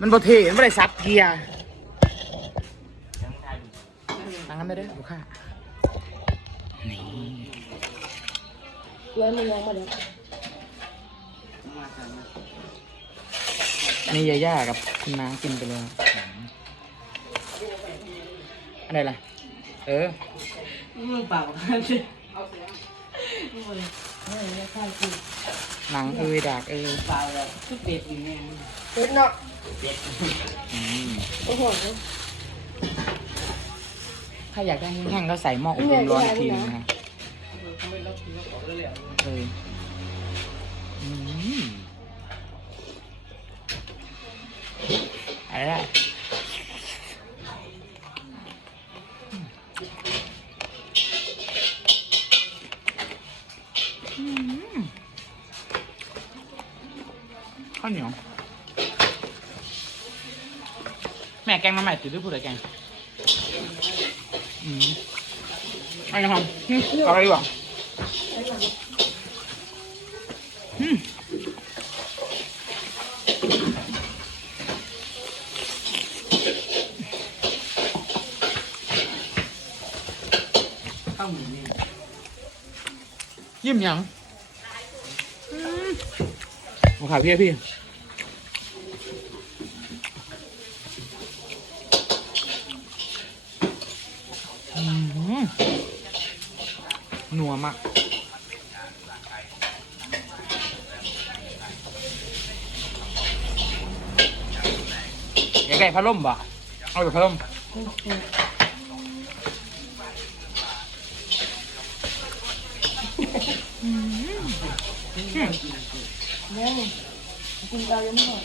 มันบ่เทมันบ่ได้ซับเกียร์ทางนั้นไม่ได้ลูกค้านี่แล้วมันยังมาเลยนี่ยาย่ากับคุณน้ากินไปเลยอะไรล่ะ เออมึงเปล่ากันสิ หนังเอยดากเอยเปล่าเลยคือเป็ดอยู่เนี่ยเป็ดเนาะอืมโอ้โหถ้าอยากได้แห้งๆก็ใส่หม้ออบลมร้อนอีกทีนึงนะเอออืมอะไร ข้าวเหนียว แม่แกงมาใหม่ติดด้วยผู้ใดแกง อืมไอ้นะครับอืมเอาอะไรดีกว่าอืมข้าวหมูเนี่ยยิ้มยังอืมโอเคพี่พี่ นัวมากอยากได้พัดลมบ่เอาอยู่พัดลมเนี่ยกินเรายังไม่หมด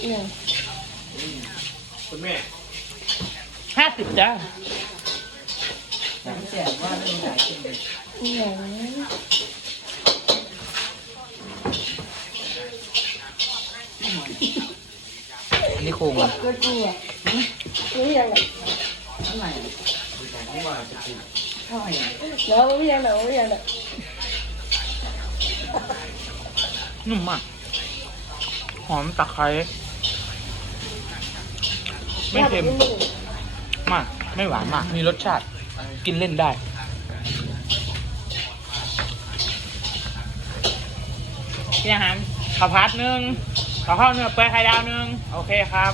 เนี่ยห้าสิบจ้า แต่แสบว่าเป็นไหนเป็นเนี่ยอันนี้โครงอะกิดกูอะนี่ยังไงเท่าไหร่เท่าไหร่แล้วไม่ยังไหนไม่ยังไหนนุ่มมากหอมตะไคร้ไม่เค็มมาก ไม่หวานมาก มีรสชาติ กินเล่นได้พี่อาหารข้าวผัดหนึ่งข้าวข้าวเนื้อเปื่อยไข่ดาวหนึ่งโอเคครับ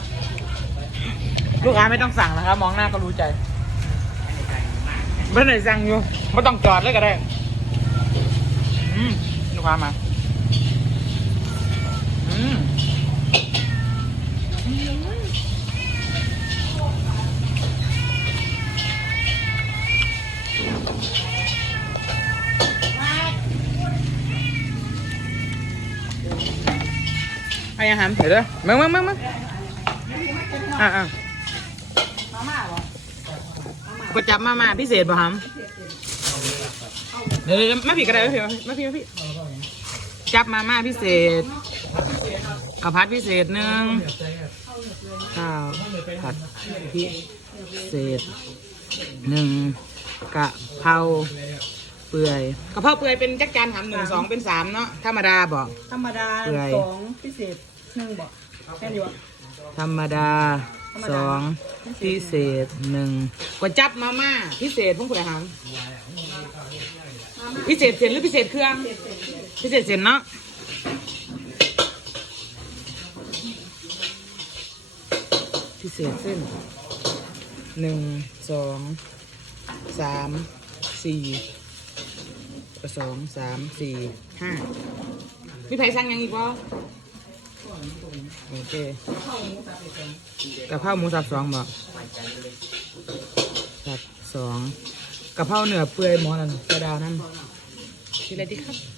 ลูกค้าไม่ต้องสั่งนะครับ มองหน้าก็รู้ใจไม่ไหนสั่งอยู่ไม่ต้องจอดเลยก็ได้ อืมลูกค้ามา ไอ้อาหารเผ็ดเลยมึงมึงมึงมึงอะอะก๋วยจับมามาพิเศษป่ะฮัมเดี๋ยวเดี๋ยวไม่ผิดก็ได้ไม่ผิดไม่ผิดไม่ผิดจับมาม่าพิเศษข้าวผัดพิเศษหนึ่งข้าวผัดพิเศษหนึ่งกะเพราเปื่อยกะเพราเปื่อยเป็นจักจานหำหนึ่งสองเป็นสามเนาะธรรมดาบอกธรรมดาเปื่อยสองพิเศษ หนึ่งบอกแค่นี้วะธรรมดาสองพิเศษหนึ่งก๋วยจับมาม่าพิเศษพุ่งเปื่อยหำพิเศษเส้นหรือพิเศษเครื่อง พิเศษเส้นเนาะพิเศษเส้นหนึ่งสองสามสี่สองสามสี่ห้ามีไผ่สั่งยังอีกบ่ โอเคกะเพราหมูสับสองบ่สับสองกะเพราเนื้อเปื่อยหมอนั่นกระดานั่นชื่ออะไรดีครับ